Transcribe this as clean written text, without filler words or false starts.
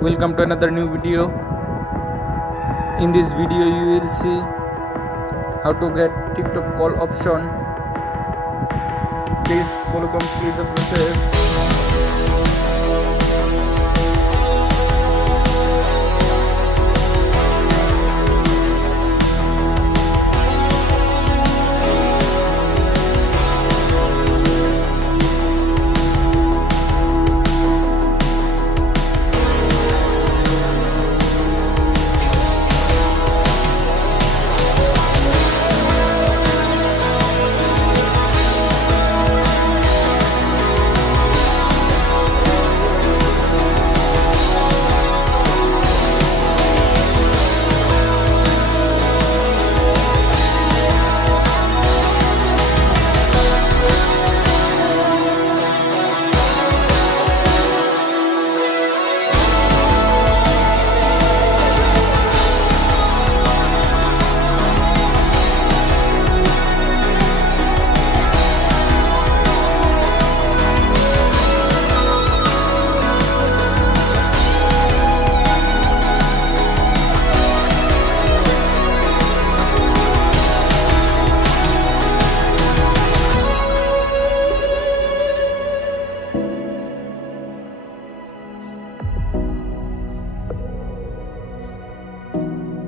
Welcome to another new video. In this video you will see how to get TikTok call option. Please follow complete the process.